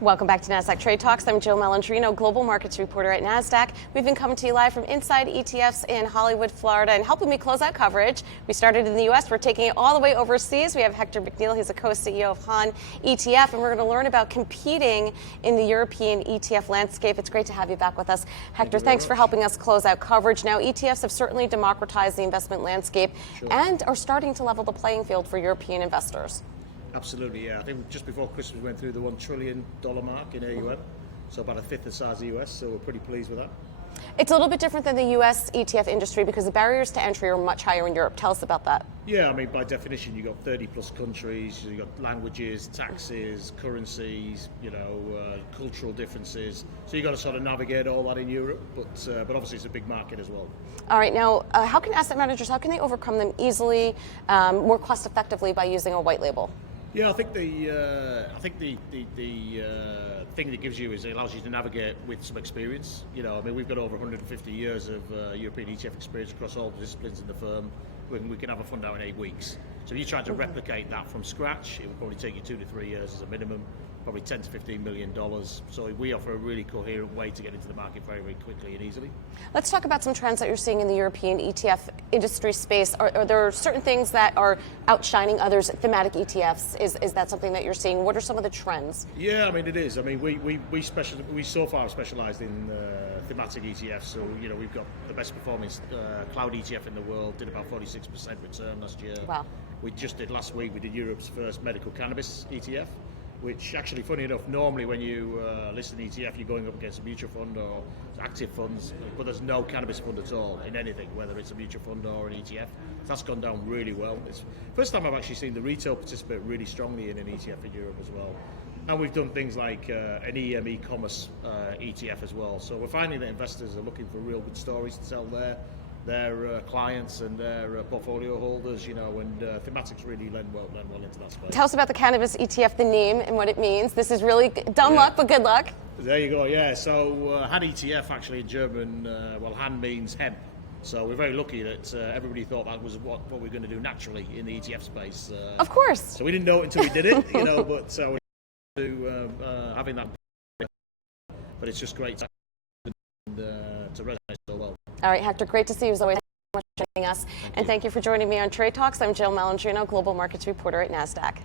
Welcome back to Nasdaq Trade Talks. I'm Jill Malandrino, Global Markets Reporter at Nasdaq. We've been coming to you live from Inside ETFs in Hollywood, Florida, and helping me close out coverage. We started in the U.S. We're taking it all the way overseas. We have Hector McNeil. He's a co-CEO of HANetf, and we're going to learn about competing in the European ETF landscape. It's great to have you back with us. Hector, thanks for helping us close out coverage. Now, ETFs have certainly democratized the investment landscape and are starting to level the playing field for European investors. Absolutely, yeah. I think just before Christmas we went through the $1 trillion mark in AUM, so about a fifth the size of the US, so we're pretty pleased with that. It's a little bit different than the US ETF industry because the barriers to entry are much higher in Europe. Tell us about that. Yeah, I mean, by definition, you've got 30 plus countries, you've got languages, taxes, currencies, cultural differences. So you've got to sort of navigate all that in Europe, but obviously it's a big market as well. All right, now, how can asset managers, how can they overcome them easily, more cost effectively by using a white label? Yeah, I think the thing that gives you is it allows you to navigate with some experience. I mean, we've got over 150 years of European ETF experience across all the disciplines in the firm. We can have a fund out in 8 weeks. So if you try to replicate that from scratch, it would probably take you 2 to 3 years as a minimum, probably $10 to $15 million. So we offer a really coherent way to get into the market very, very quickly and easily. Let's talk about some trends that you're seeing in the European ETF industry space. Are there certain things that are outshining others? Thematic ETFs, is that something that you're seeing? What are some of the trends? Yeah, I mean, it is. I mean, we so far have specialized in thematic ETFs. So, we've got the best performing cloud ETF in the world, did about 46% return last year. Wow. We just did last week, we did Europe's first medical cannabis ETF, which actually, funny enough, normally when you list an ETF, you're going up against a mutual fund or active funds, but there's no cannabis fund at all in anything, whether it's a mutual fund or an ETF. So that's gone down really well. It's the first time I've actually seen the retail participate really strongly in an ETF in Europe as well. And we've done things like an EM e-commerce ETF as well. So we're finding that investors are looking for real good stories to tell their clients and their portfolio holders, and thematics really lend well into that space. Tell us about the cannabis ETF, the name and what it means. This is really dumb luck, but good luck. There you go, yeah. So HANetf actually in German, Han means hemp. So we're very lucky that everybody thought that was what we're going to do naturally in the ETF space. Of course. So we didn't know it until we did it, but we're having that. But it's just great to resonate so well. All right, Hector, great to see you as always. Thank you so much for joining us. Thank you for joining me on Trade Talks. I'm Jill Malandrino, Global Markets Reporter at Nasdaq.